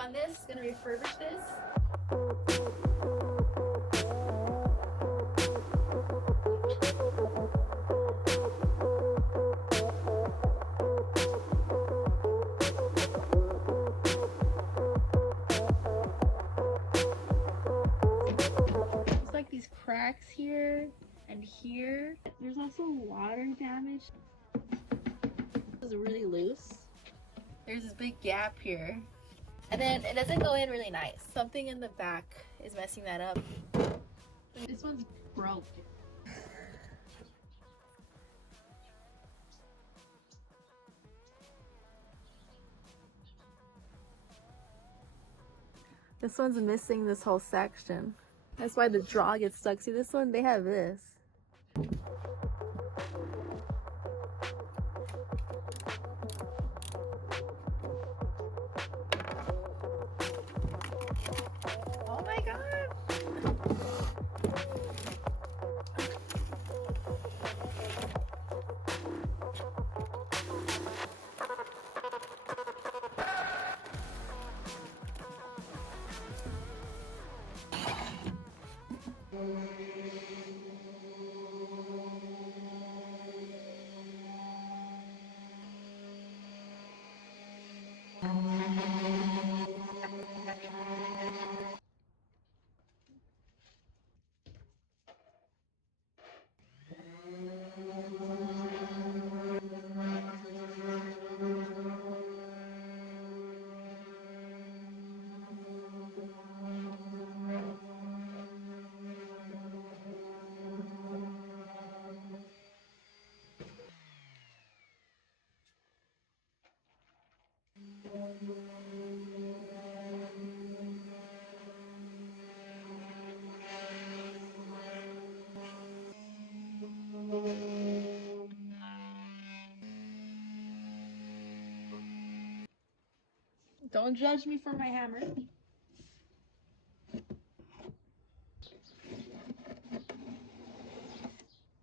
on this. Gonna refurbish this. There's like these cracks here and here. There's also water damage. This is really loose. There's this big gap here. And then it doesn't go in really nice. Something in the back is messing that up. This one's broke. This one's missing this whole section. That's why the draw gets stuck. See this one? They have this. Oh my god! Don't judge me for my hammer.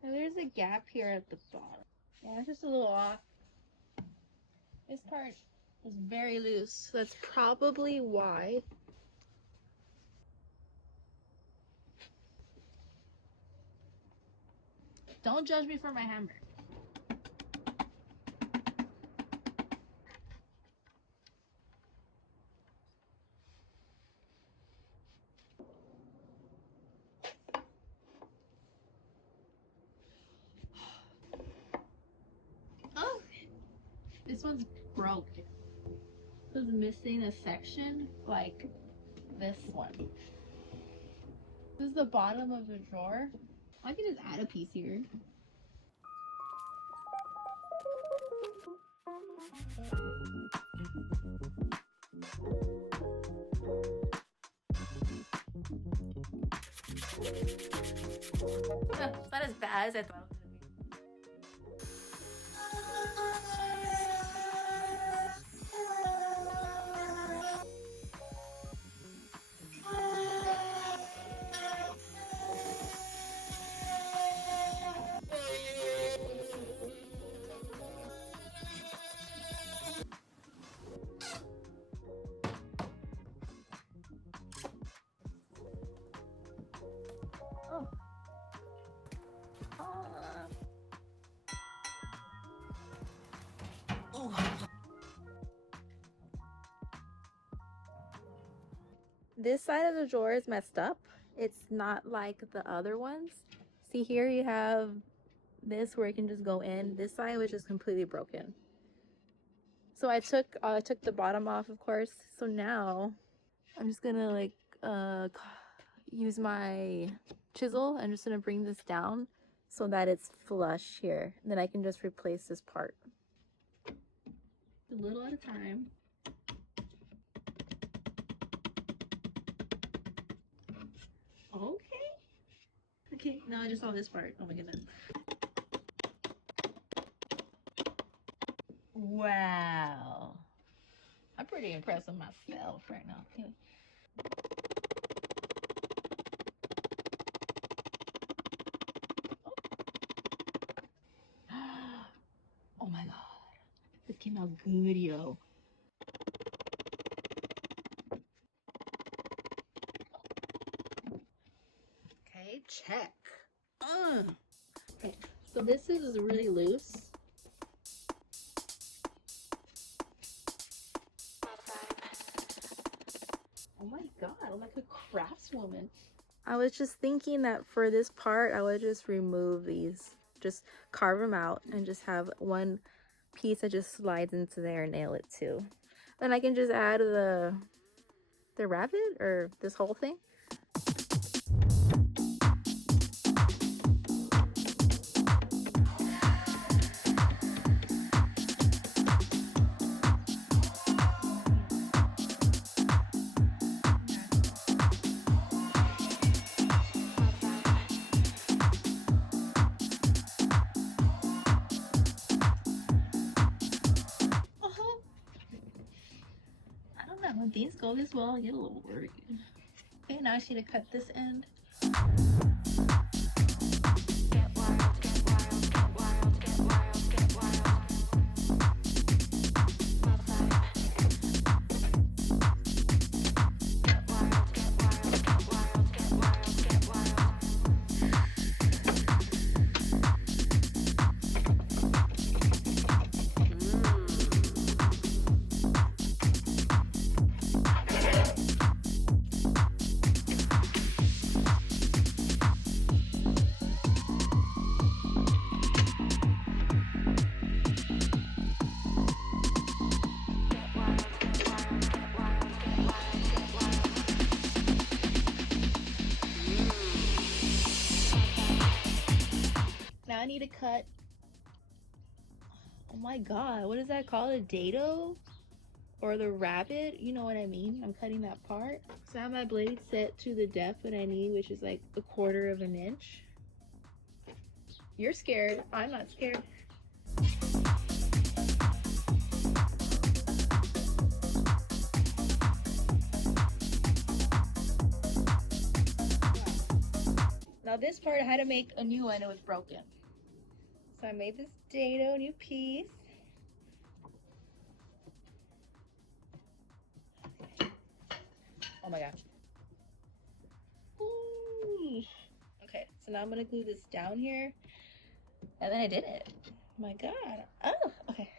And there's a gap here at the bottom. Yeah, it's just a little off. This part is very loose, so that's probably why. Don't judge me for my hammer. Oh, this one's broke. This is missing a section like this one. This is the bottom of the drawer. I can just add a piece here. It's not as bad as I thought it was gonna be. Oh. Oh. This side of the drawer is messed up. It's not like the other ones. See here you have this where it can just go in. This side was just completely broken. So I took the bottom off, of course. So now I'm just gonna like use my chisel. I'm just gonna bring this down so that it's flush here. And then I can just replace this part. A little at a time. Okay. Okay, now I just saw this part. Oh my goodness. Wow. I'm pretty impressed with myself right now. Okay. Oh my god. This came out good, yo. check. Okay, so this is really loose. Oh my god, I'm like a craftswoman. I was just thinking that for this part, I would just remove these. Just carve them out and just have one piece that just slides into there and nail it too. Then I can just add the rabbit or this whole thing. I don't know, if these go this well, I get a little worried. Okay, now I just need to cut this end. Now I need to cut, oh my god, what is that called? A dado? Or the rabbit? You know what I mean? I'm cutting that part. So I have my blade set to the depth that I need, which is like 1/4 of an inch. You're scared. I'm not scared. Now this part I had to make a new one, it was broken. So I made this dado new piece. Oh my gosh. Ooh. Okay, so now I'm gonna glue this down here. And then I did it. Oh my god. Oh, okay.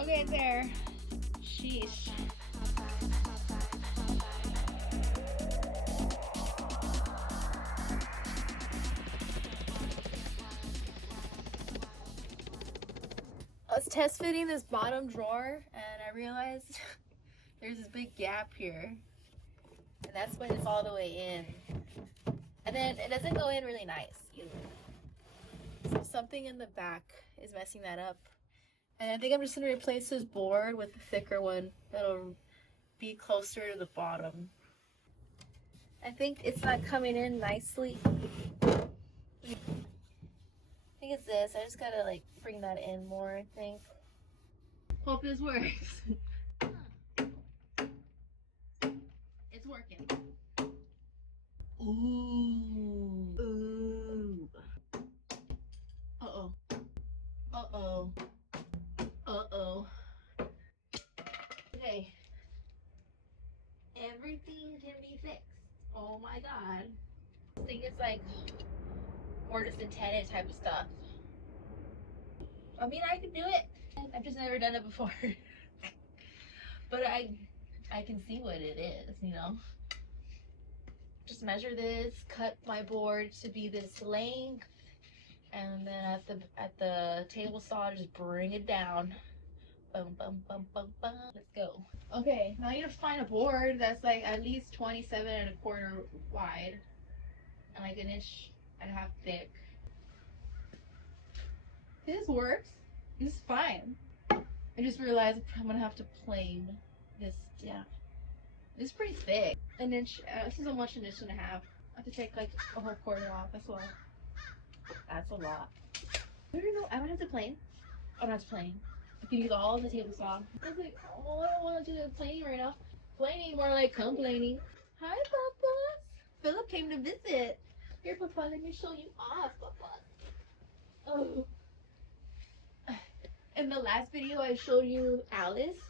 Okay, it's there. Sheesh. I was test fitting this bottom drawer and I realized there's this big gap here. And that's when it's all the way in. And then it doesn't go in really nice either. So something in the back is messing that up. And I think I'm just going to replace this board with a thicker one that'll be closer to the bottom. I think it's not coming in nicely. I think it's this. I just gotta like bring that in more, I think. Hope this works. It's working. Ooh. Ooh. Uh-oh. Uh-oh. Uh-oh. Okay. Everything can be fixed. Oh my god. I think it's like more just intended type of stuff. I mean, I can do it. I've just never done it before. But I can see what it is, you know? Just measure this, cut my board to be this length, and then at the table saw, just bring it down. Boom, boom, boom, boom, boom. Let's go. Okay, now I need to find a board that's like at least 27 1/4 wide and like 1.5 inches thick. This works. This is fine. I just realized I'm gonna have to plane this down. It's pretty thick. An inch. This is almost 1.5 inches. I have to take like a whole quarter off. That's a lot. That's a lot. I don't know. I don't have to plane. I don't have to plane. I can use all the table saw. I was like, oh, I don't want to do the planing right now. Complaining, more like complaining. Hi, Papa. Philip came to visit. Here, Papa, let me show you off, Papa. Oh. In the last video, I showed you Alice.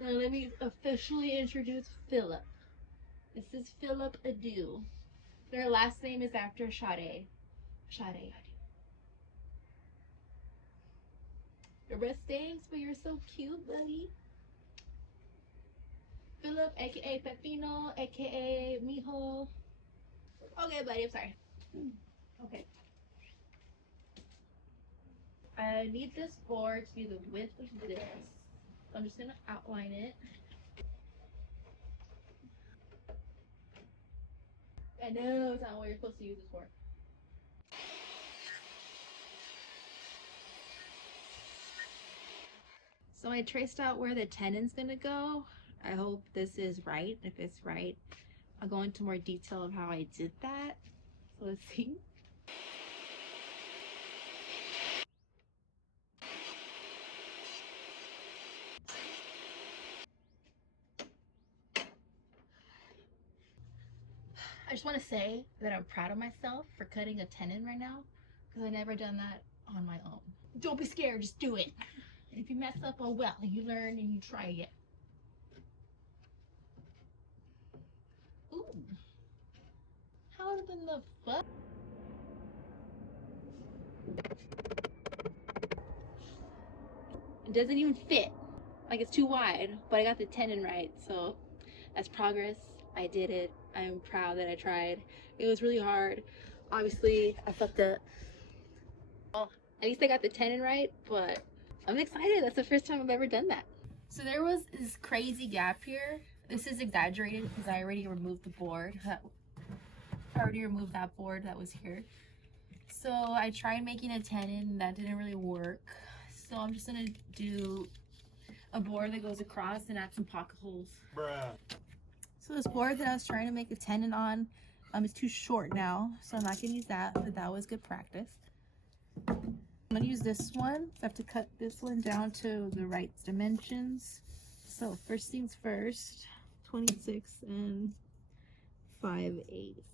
Now let me officially introduce Philip. This is Philip Adu. Their last name is after Sade. Sade. The rest stinks, but you're so cute, buddy. Philip, aka Pepino, aka Mijo. Okay, buddy, I'm sorry. Okay. I need this board to be the width of this. So I'm just gonna outline it. I know it's not what you're supposed to use this for. So I traced out where the tenon's gonna go. I hope this is right. If it's right, I'll go into more detail of how I did that. So let's see. I just want to say that I'm proud of myself for cutting a tenon right now, because I never done that on my own. Don't be scared, just do it. And if you mess up, oh well, and you learn and you try again. Ooh. How in the fuck? It doesn't even fit. Like, it's too wide, but I got the tenon right, so that's progress. I did it. I'm proud that I tried. It was really hard. Obviously, I fucked up. Well, at least I got the tenon right, but I'm excited. That's the first time I've ever done that. So there was this crazy gap here. This is exaggerated because I already removed the board. I already removed that board that was here. So I tried making a tenon. That didn't really work. So I'm just gonna do a board that goes across and add some pocket holes. Bruh. So this board that I was trying to make a tenon on is too short now, so I'm not gonna use that, but that was good practice. I'm gonna use this one. So I have to cut this one down to the right dimensions. So first things first, 26 and 5/8.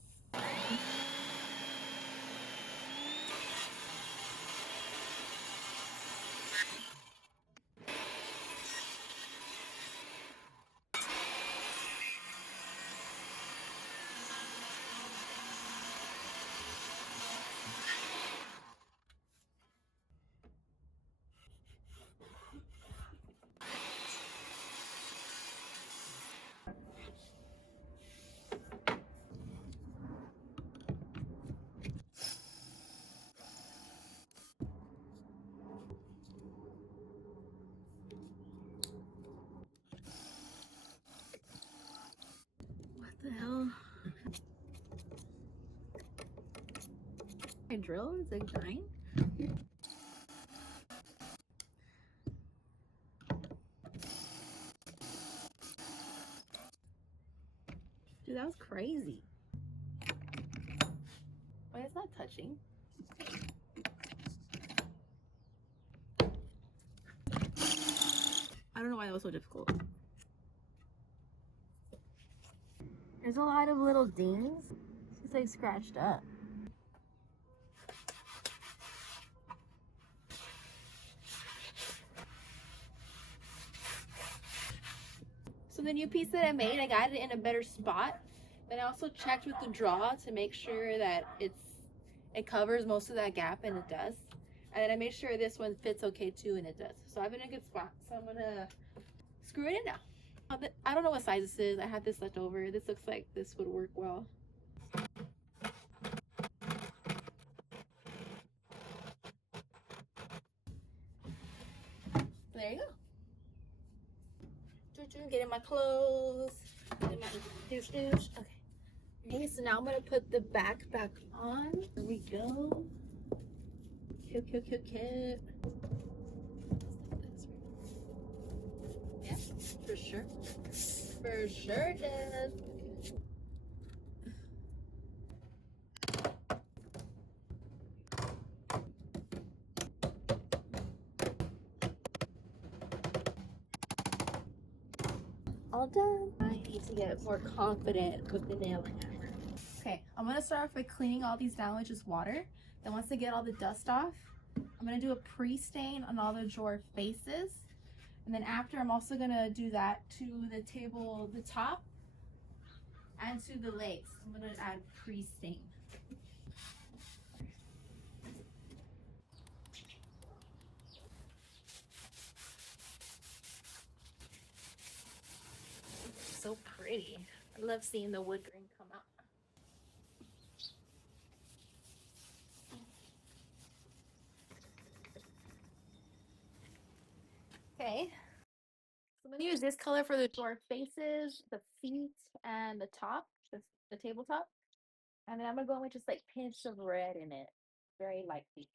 What the hell? My drill is like dying. Dude, that was crazy. Why is that touching? I don't know why that was so difficult. There's a lot of little dings. It's like scratched up. So the new piece that I made, I got it in a better spot. Then I also checked with the draw to make sure that it covers most of that gap, and it does. And then I made sure this one fits okay too, and it does. So I'm in a good spot. So I'm gonna screw it in now. I don't know what size this is. I have this left over. This looks like this would work well. There you go. Getting my clothes. Getting my douche. Okay, so now I'm gonna put the back on. Here we go. Cute. Yeah, for sure. For sure it does. All done. Bye. need to get more confident with the nailing hammer. Okay, I'm gonna start off by cleaning all these down with just water. Then once I get all the dust off, I'm gonna do a pre-stain on all the drawer faces. And then after, I'm also gonna do that to the table, the top, and to the legs. I'm gonna add pre-stain. So pretty. I love seeing the wood grain come out. Okay. So I'm gonna use this color for the drawer faces, the feet, and the top, the tabletop. And then I'm gonna go in with just like pinch of red in it, very lightly.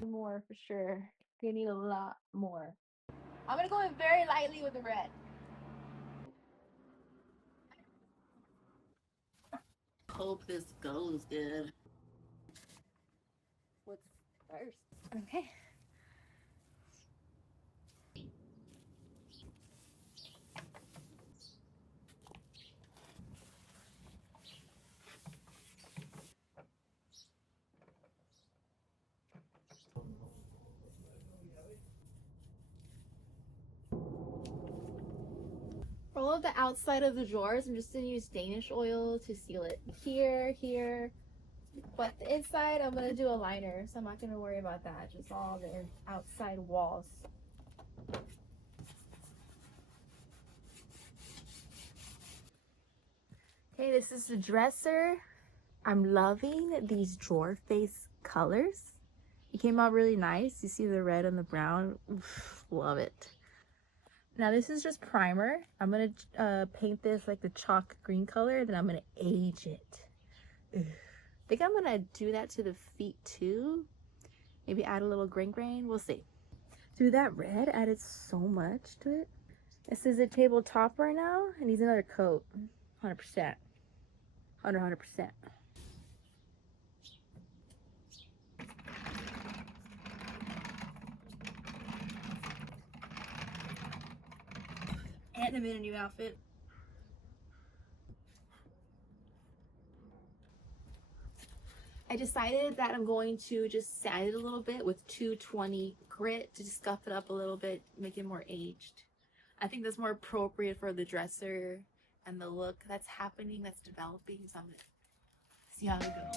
More for sure. You need a lot more. I'm gonna go in very lightly with the red. Hope this goes good. What's first? Okay. For all of the outside of the drawers, I'm just gonna use Danish oil to seal it here, here. But the inside, I'm gonna do a liner, so I'm not gonna worry about that. Just all the outside walls. Okay, this is the dresser. I'm loving these drawer face colors. It came out really nice. You see the red and the brown. Oof, love it. Now this is just primer. I'm gonna paint this like the chalk green color, then I'm gonna age it. Ugh. I think I'm gonna do that to the feet too. Maybe add a little grain. We'll see. Dude, that red added so much to it. This is a tabletop right now. It needs another coat. 100%. 100%. And I'm in a new outfit. I decided that I'm going to just sand it a little bit with 220 grit to just scuff it up a little bit, make it more aged. I think that's more appropriate for the dresser and the look that's happening, that's developing. So I'm gonna see how it goes.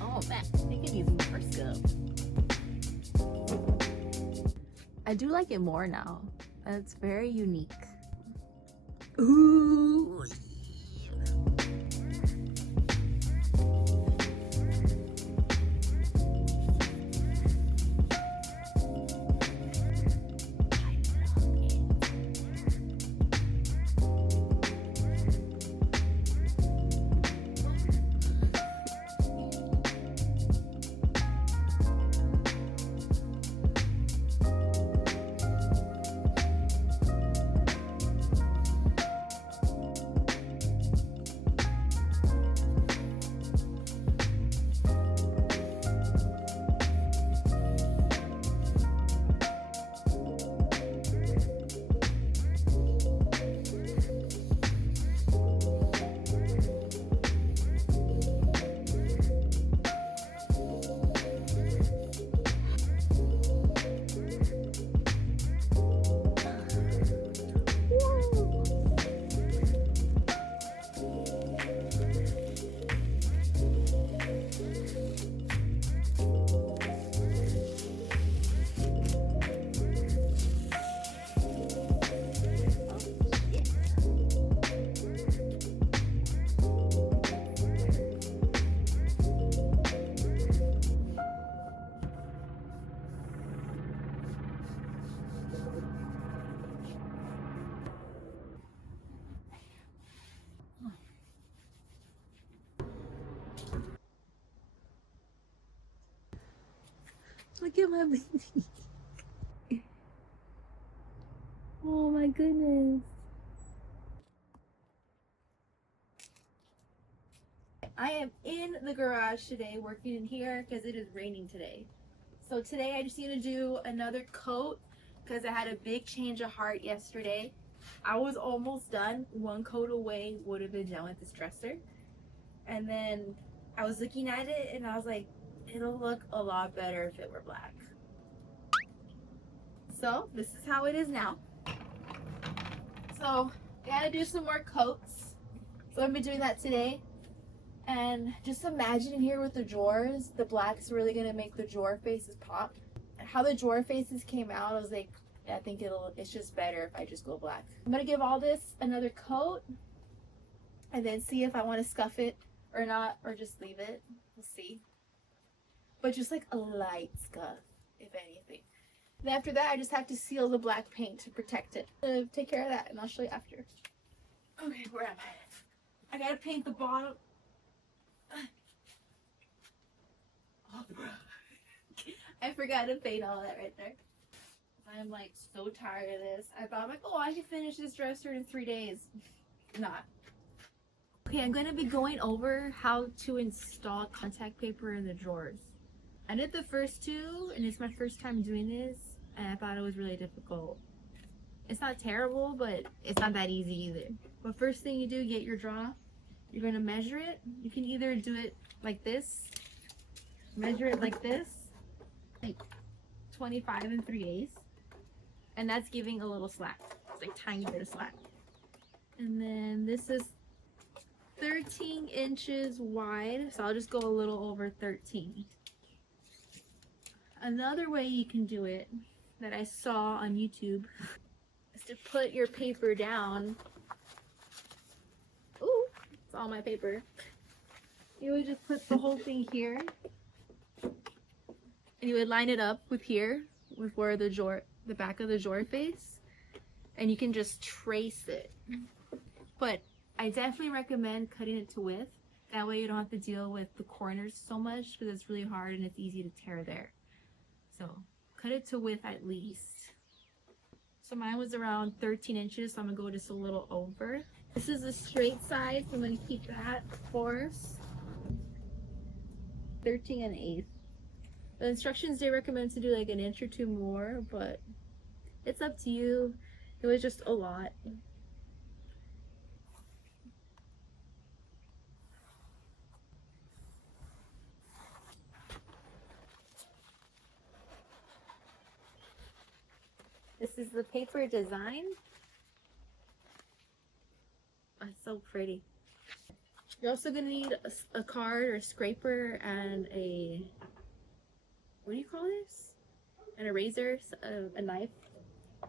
Oh man, they can use more scuff. I do like it more now. It's very unique. Ooh. Look at my baby. Oh my goodness. I am in the garage today working in here because it is raining today. So today I just need to do another coat because I had a big change of heart yesterday. I was almost done. One coat away would have been done with this dresser. And then I was looking at it and I was like, it'll look a lot better if it were black. So this is how it is now. So I gotta do some more coats. So I'm gonna be doing that today. And just imagine in here with the drawers, the black's really gonna make the drawer faces pop. How the drawer faces came out, I was like, I think it's just better if I just go black. I'm gonna give all this another coat and then see if I want to scuff it or not, or just leave it. We'll see. But just like a light scuff, if anything. Then after that, I just have to seal the black paint to protect it. Take care of that, and I'll show you after. Okay, where am I? I gotta paint the bottom. I forgot to paint all that right there. I'm like so tired of this. I thought like, oh, I can finish this dresser in 3 days. Not. Okay, I'm gonna be going over how to install contact paper in the drawers. I did the first two, and it's my first time doing this, and I thought it was really difficult. It's not terrible, but it's not that easy either. But first thing you do, get your draw. You're gonna measure it. You can either do it like this, measure it like this, like 25 3/8, and that's giving a little slack. It's like tiny bit of slack. And then this is 13 inches wide, so I'll just go a little over 13. Another way you can do it that I saw on YouTube is to put your paper down. Ooh, it's all my paper. You would just put the whole thing here, and you would line it up with here, with where the back of the drawer face, and you can just trace it. But I definitely recommend cutting it to width. That way you don't have to deal with the corners so much because it's really hard and it's easy to tear there. So cut it to width at least. So mine was around 13 inches, so I'm gonna go just a little over. This is the straight side, so I'm gonna keep that, of course. 13 1/8. The instructions, they recommend to do like an inch or two more, but it's up to you. It was just a lot. This is the paper design. Oh, it's so pretty. You're also gonna need a card or a scraper and what do you call this? An eraser, a knife,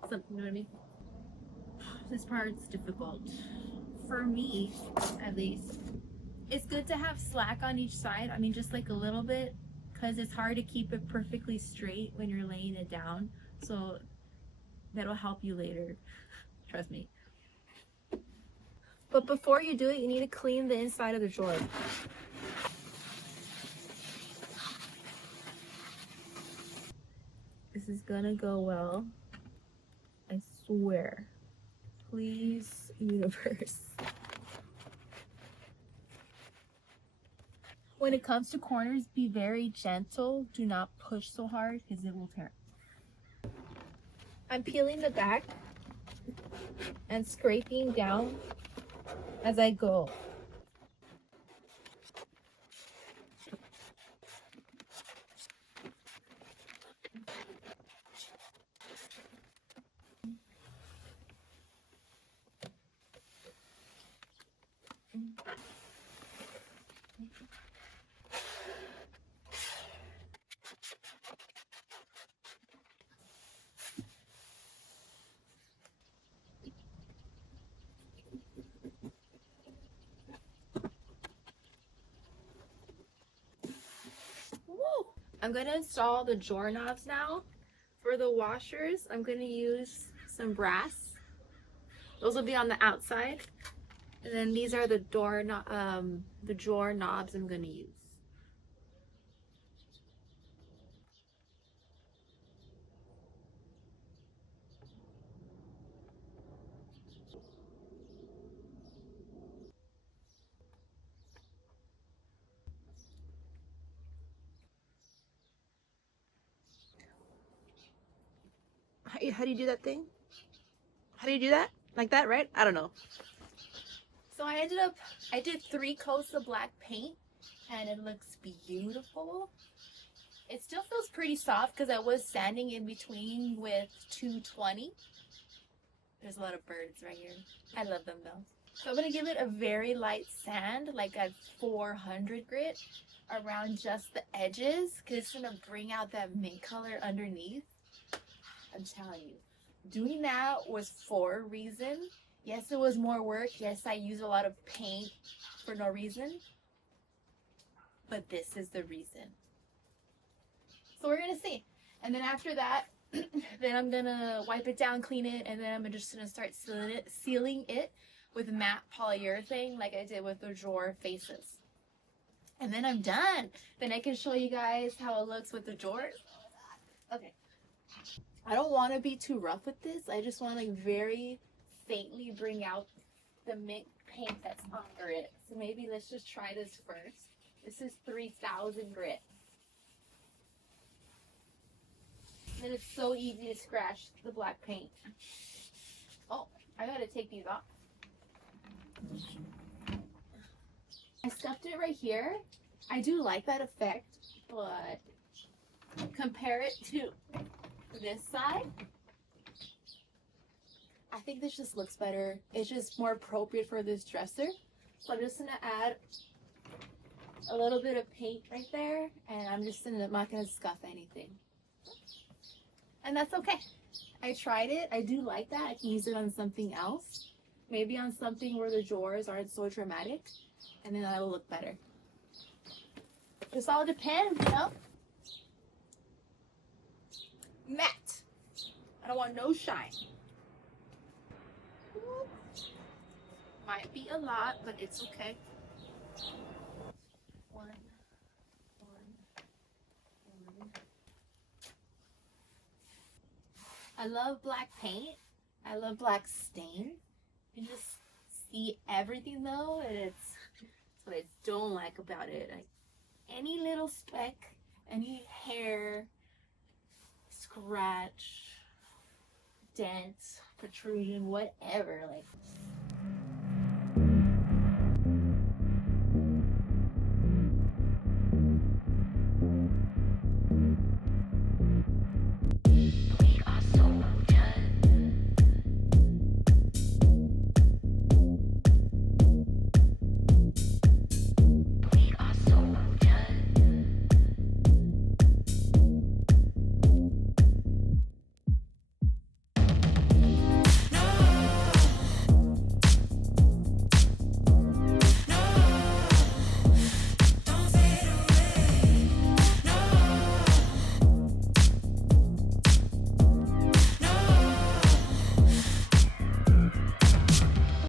something, you know what I mean? This part's difficult. For me, at least. It's good to have slack on each side. I mean, just like a little bit, because it's hard to keep it perfectly straight when you're laying it down. So that'll help you later. Trust me. But before you do it, you need to clean the inside of the drawer. This is gonna go well. I swear. Please, universe. When it comes to corners, be very gentle. Do not push so hard because it will tear. I'm peeling the back and scraping down as I go. Woo! I'm going to install the drawer knobs now. For the washers, I'm going to use some brass. Those will be on the outside. And then these are the drawer knobs I'm going to use. How do you do that thing? How do you do that? Like that, right? I don't know. So I did 3 coats of black paint and it looks beautiful. It still feels pretty soft because I was sanding in between with 220. There's a lot of birds right here. I love them though. So I'm going to give it a very light sand, like a 400 grit around just the edges because it's going to bring out that mint color underneath. I'm telling you, doing that was for a reason. Yes, it was more work. Yes, I used a lot of paint for no reason. But this is the reason. So we're going to see. And then after that, then I'm going to wipe it down, clean it, and then I'm just going to start sealing it with matte polyurethane like I did with the drawer faces. And then I'm done. Then I can show you guys how it looks with the drawers. Okay. I don't want to be too rough with this. I just want to like very faintly bring out the mint paint that's under it. So maybe let's just try this first. This is 3000 grit. And it's so easy to scratch the black paint. Oh, I gotta take these off. I stuffed it right here. I do like that effect, but compare it to this side. I think this just looks better. It's just more appropriate for this dresser. So I'm just gonna add a little bit of paint right there, and I'm not gonna scuff anything. And that's okay. I tried it. I do like that. I can use it on something else. Maybe on something where the drawers aren't so dramatic, and then that'll look better. Just all depends, you know? Matte. I don't want no shine. Might be a lot, but it's okay. One. I love black paint. I love black stain. You can just see everything though, and it's what I don't like about it. Like any little speck, any hair, scratch, dent, protrusion, whatever. Like